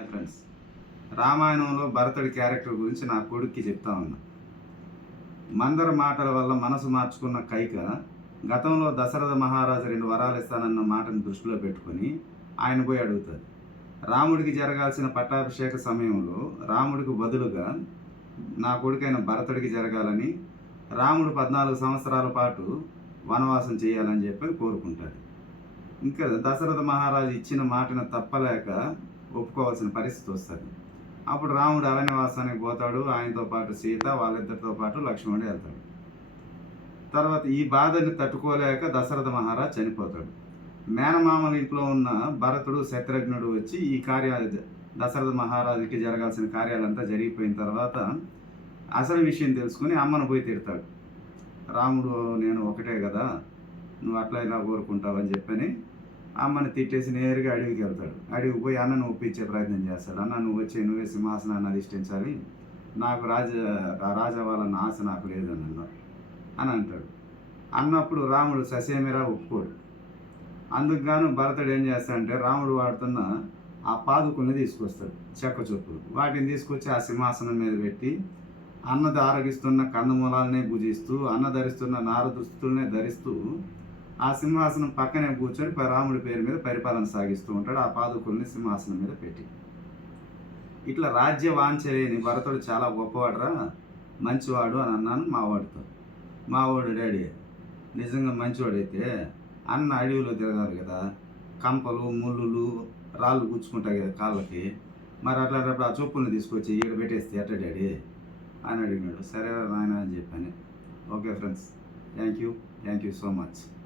Hi friends. రామాయణంలో భరతుడి character గురించి నా కొడుక్కి చెప్తా ఉన్నా. మందర మాటల వల్ల మనసు మార్చుకున్న కైక గతంలో దశరథ మహారాజు రెండు వరాలు ఇస్తానన్న మాటను దృష్టిలో పెట్టుకొని ఆయన పోయి అడుగుతాడు. రాముడికి జరగాల్సిన పట్టాభిషేక సమయంలో రాముడికి బదులుగా నా కొడుకైన భరతుడికి జరగాలని రాముడు పద్నాలుగు సంవత్సరాల పాటు వనవాసం చేయాలని చెప్పి కోరుకుంటాడు. ఇంకా దశరథ మహారాజు ఇచ్చిన మాటను తప్పలేక ఒప్పుకోవాల్సిన పరిస్థితి వస్తుంది. అప్పుడు రాముడు అరణ్యవాసానికి పోతాడు ఆయనతో పాటు సీత వాళ్ళిద్దరితో పాటు లక్ష్మణుడు వెళ్తాడు. తర్వాత ఈ బాధని తట్టుకోలేక దశరథ మహారాజ్ చనిపోతాడు. మేనమామల ఇంట్లో ఉన్న భరతుడు శత్రుఘ్నుడు వచ్చి ఈ కార్య దశరథ మహారాజుకి జరగాల్సిన కార్యాలంతా జరిగిపోయిన తర్వాత అసలు విషయం తెలుసుకుని అమ్మను పోయి తిడతాడు. రాముడు నేను ఒకటే కదా నువ్వు అట్లా ఇలా కోరుకుంటావని చెప్పని అమ్మని తిట్టేసి నేరుగా అడవికి వెళ్తాడు. అడవికి పోయి అన్నను ఒప్పించే ప్రయత్నం చేస్తాడు. అన్న నువ్వు వచ్చి నువ్వే సింహాసనాన్ని అధిష్ఠించాలి నాకు రాజ రాజా వాళ్ళన్న ఆశ నాకు లేదని అన్నాడు. అని అంటాడు. అన్నప్పుడు రాముడు ససేమిరా ఒప్పుకోడు. అందుకు గాను భరతుడు ఏం చేస్తాడంటే రాముడు వాడుతున్న ఆ పాదుకుల్ని తీసుకొస్తాడు చెక్క చొప్పులు. వాటిని తీసుకొచ్చి ఆ సింహాసనం మీద పెట్టి అన్న ఆరగిస్తున్న కందమూలాలనే భుజిస్తూ అన్న ధరిస్తున్న నార దుస్తులనే ధరిస్తూ ఆ సింహాసనం పక్కనే కూర్చొని రాముడి పేరు మీద పరిపాలన సాగిస్తూ ఉంటాడు. ఆ పాదుకుల్ని సింహాసనం మీద పెట్టి. ఇట్లా రాజ్య వాంఛలేని భరతుడు చాలా గొప్పవాడురా. మంచివాడు అని అన్నాను మావాడితో మావాడు డాడీ నిజంగా మంచివాడైతే అన్న అడవిలో తిరగాలి కదా. కంపలు ముళ్ళులు రాళ్ళు గుచ్చుకుంటాయి కదా కాళ్ళకి. మరి అట్లాంటప్పుడు ఆ చొప్పుల్ని తీసుకొచ్చి ఇక్కడ పెట్టేస్తే ఎట్ట డాడీ? అని అడిగినాడు. సరే నాయన అని చెప్పాను. Okay friends thank you thank you so much.